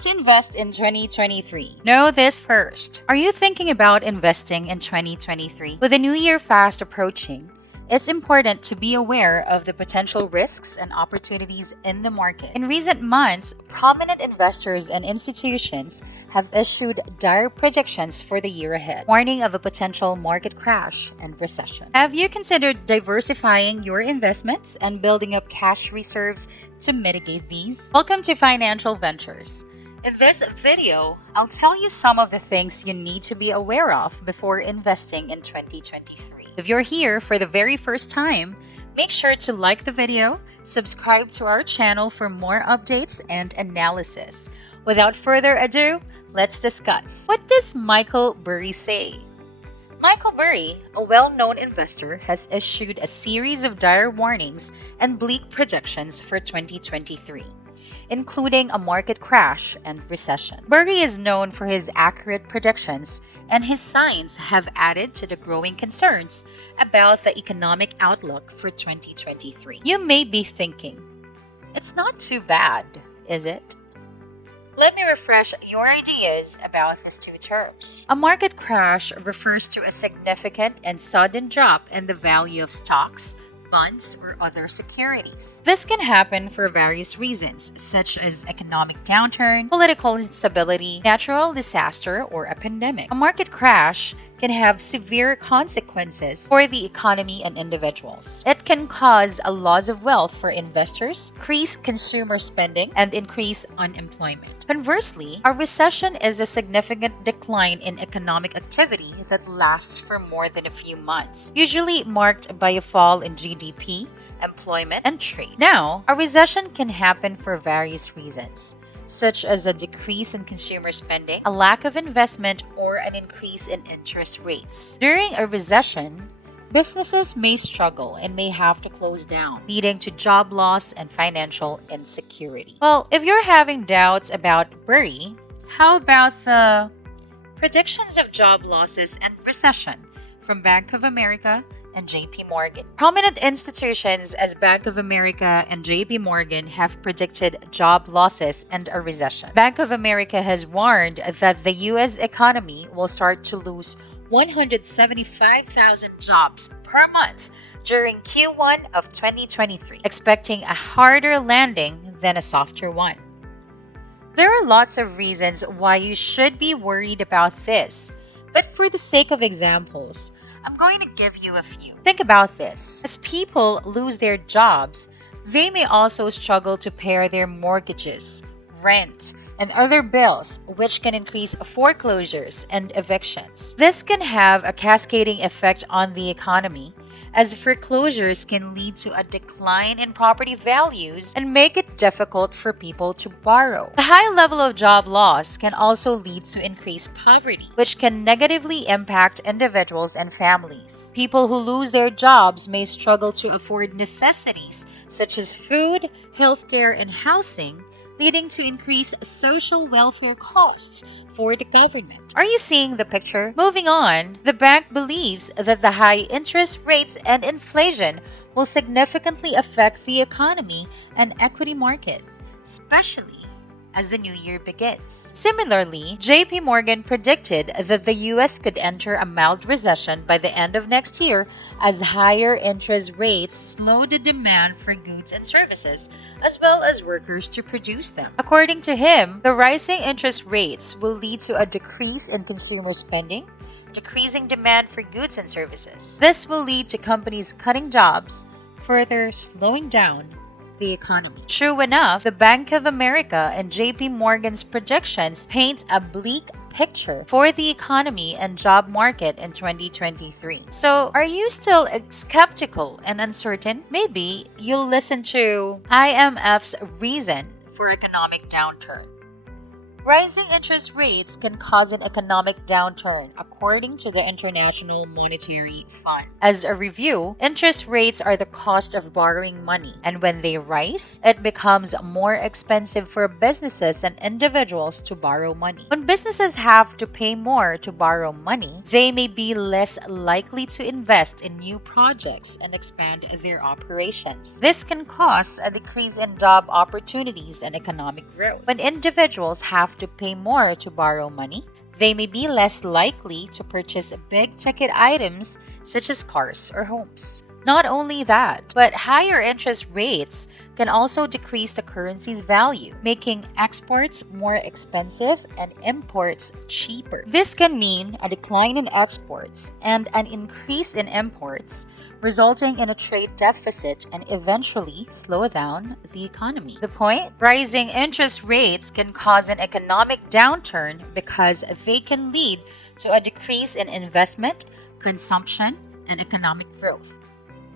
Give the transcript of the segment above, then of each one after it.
to invest in 2023. Know this first. Are you thinking about investing in 2023? With the new year fast approaching, it's important to be aware of the potential risks and opportunities in the market. In recent months, prominent investors and institutions have issued dire projections for the year ahead, warning of a potential market crash and recession. Have you considered diversifying your investments and building up cash reserves to mitigate these? Welcome to Financial Ventures. In this video, I'll tell you some of the things you need to be aware of before investing in 2023. If you're here for the very first time, make sure to like the video, subscribe to our channel for more updates and analysis. Without further ado, let's discuss. What does Michael Burry say? Michael Burry, a well-known investor, has issued a series of dire warnings and bleak projections for 2023. Including a market crash and recession. Burry is known for his accurate predictions, and his signs have added to the growing concerns about the economic outlook for 2023. You may be thinking, it's not too bad, is it? Let me refresh your ideas about these two terms. A market crash refers to a significant and sudden drop in the value of stocks, bonds, or other securities. This can happen for various reasons, such as economic downturn, political instability, natural disaster, or a pandemic. A market crash can have severe consequences for the economy and individuals. It can cause a loss of wealth for investors, increase consumer spending, and increase unemployment. Conversely, a recession is a significant decline in economic activity that lasts for more than a few months, usually marked by a fall in GDP, employment, and trade. Now, a recession can happen for various reasons, such as a decrease in consumer spending, a lack of investment, or an increase in interest rates. During a recession, businesses may struggle and may have to close down, leading to job loss and financial insecurity. Well, if you're having doubts about Burry, how about the predictions of job losses and recession from Bank of America and JP Morgan? Prominent institutions as Bank of America and JP Morgan have predicted job losses and a recession. Bank of America has warned that the U.S. economy will start to lose 175,000 jobs per month during Q1 of 2023, expecting a harder landing than a softer one. There are lots of reasons why you should be worried about this, but for the sake of examples, I'm going to give you a few. Think about this. As people lose their jobs, they may also struggle to pay their mortgages, rent, and other bills, which can increase foreclosures and evictions. This can have a cascading effect on the economy, as foreclosures can lead to a decline in property values and make it difficult for people to borrow. The high level of job loss can also lead to increased poverty, which can negatively impact individuals and families. People who lose their jobs may struggle to afford necessities such as food, healthcare, and housing, leading to increased social welfare costs for the government. Are you seeing the picture? Moving on, the bank believes that the high interest rates and inflation will significantly affect the economy and equity market, especially as the new year begins. Similarly, JP Morgan predicted that the US could enter a mild recession by the end of next year as higher interest rates slow the demand for goods and services, as well as workers to produce them. According to him, the rising interest rates will lead to a decrease in consumer spending, decreasing demand for goods and services. This will lead to companies cutting jobs, further slowing down the economy. True enough, the Bank of America and JP Morgan's projections paint a bleak picture for the economy and job market in 2023. So, are you still skeptical and uncertain? Maybe you'll listen to IMF's reason for economic downturn. Rising interest rates can cause an economic downturn, according to the International Monetary Fund. As a review, interest rates are the cost of borrowing money, and when they rise, it becomes more expensive for businesses and individuals to borrow money. When businesses have to pay more to borrow money, they may be less likely to invest in new projects and expand their operations. This can cause a decrease in job opportunities and economic growth. When individuals have to pay more to borrow money, they may be less likely to purchase big-ticket items such as cars or homes. Not only that, but higher interest rates can also decrease the currency's value, making exports more expensive and imports cheaper. This can mean a decline in exports and an increase in imports, resulting in a trade deficit and eventually slow down the economy. The point? Rising interest rates can cause an economic downturn because they can lead to a decrease in investment, consumption, and economic growth.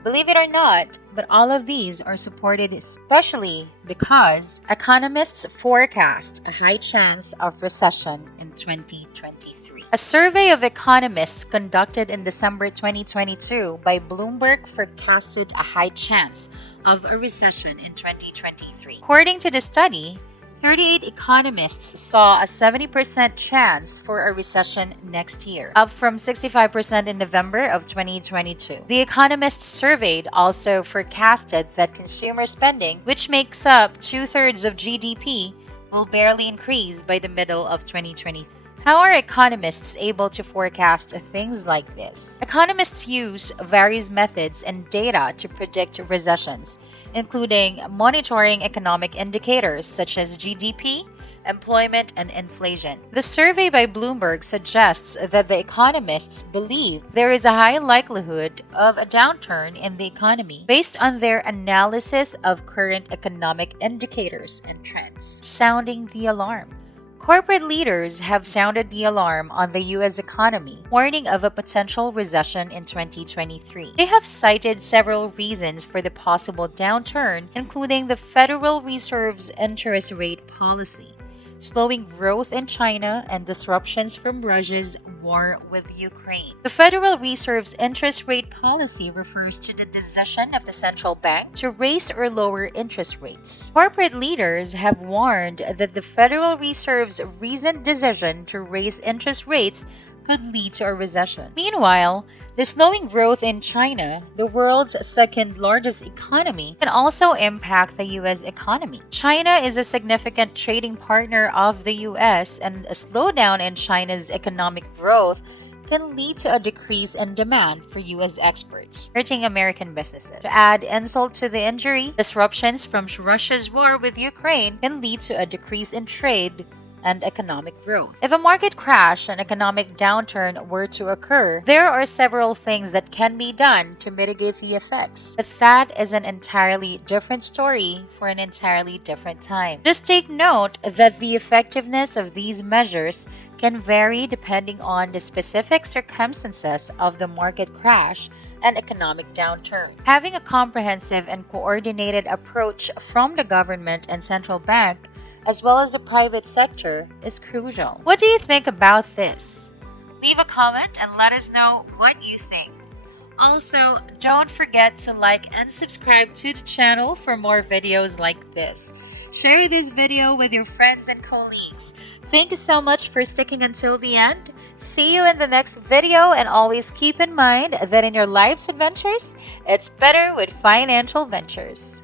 Believe it or not, but all of these are supported especially because economists forecast a high chance of recession in 2023. A survey of economists conducted in December 2022 by Bloomberg forecasted a high chance of a recession in 2023. According to the study, 38 economists saw a 70% chance for a recession next year, up from 65% in November of 2022. The economists surveyed also forecasted that consumer spending, which makes up 2/3 of GDP, will barely increase by the middle of 2023. How are economists able to forecast things like this? Economists use various methods and data to predict recessions, including monitoring economic indicators such as GDP, employment, and inflation. The survey by Bloomberg suggests that the economists believe there is a high likelihood of a downturn in the economy based on their analysis of current economic indicators and trends, sounding the alarm. Corporate leaders have sounded the alarm on the U.S. economy, warning of a potential recession in 2023. They have cited several reasons for the possible downturn, including the Federal Reserve's interest rate policy, slowing growth in China, and disruptions from Russia's war with Ukraine. The Federal Reserve's interest rate policy refers to the decision of the central bank to raise or lower interest rates. Corporate leaders have warned that the Federal Reserve's recent decision to raise interest rates could lead to a recession. Meanwhile, the slowing growth in China, the world's second largest economy, can also impact the U.S. economy. China is a significant trading partner of the U.S., and a slowdown in China's economic growth can lead to a decrease in demand for U.S. exports, hurting American businesses. To add insult to the injury, disruptions from Russia's war with Ukraine can lead to a decrease in trade and economic growth. If a market crash and economic downturn were to occur, there are several things that can be done to mitigate the effects. But that is an entirely different story for an entirely different time. Just take note that the effectiveness of these measures can vary depending on the specific circumstances of the market crash and economic downturn. Having a comprehensive and coordinated approach from the government and central bank as well as the private sector is crucial. What do you think about this? Leave a comment and let us know what you think. Also, don't forget to like and subscribe to the channel for more videos like this. Share this video with your friends and colleagues. Thank you so much for sticking until the end. See you in the next video, and always keep in mind that in your life's adventures, it's better with financial ventures.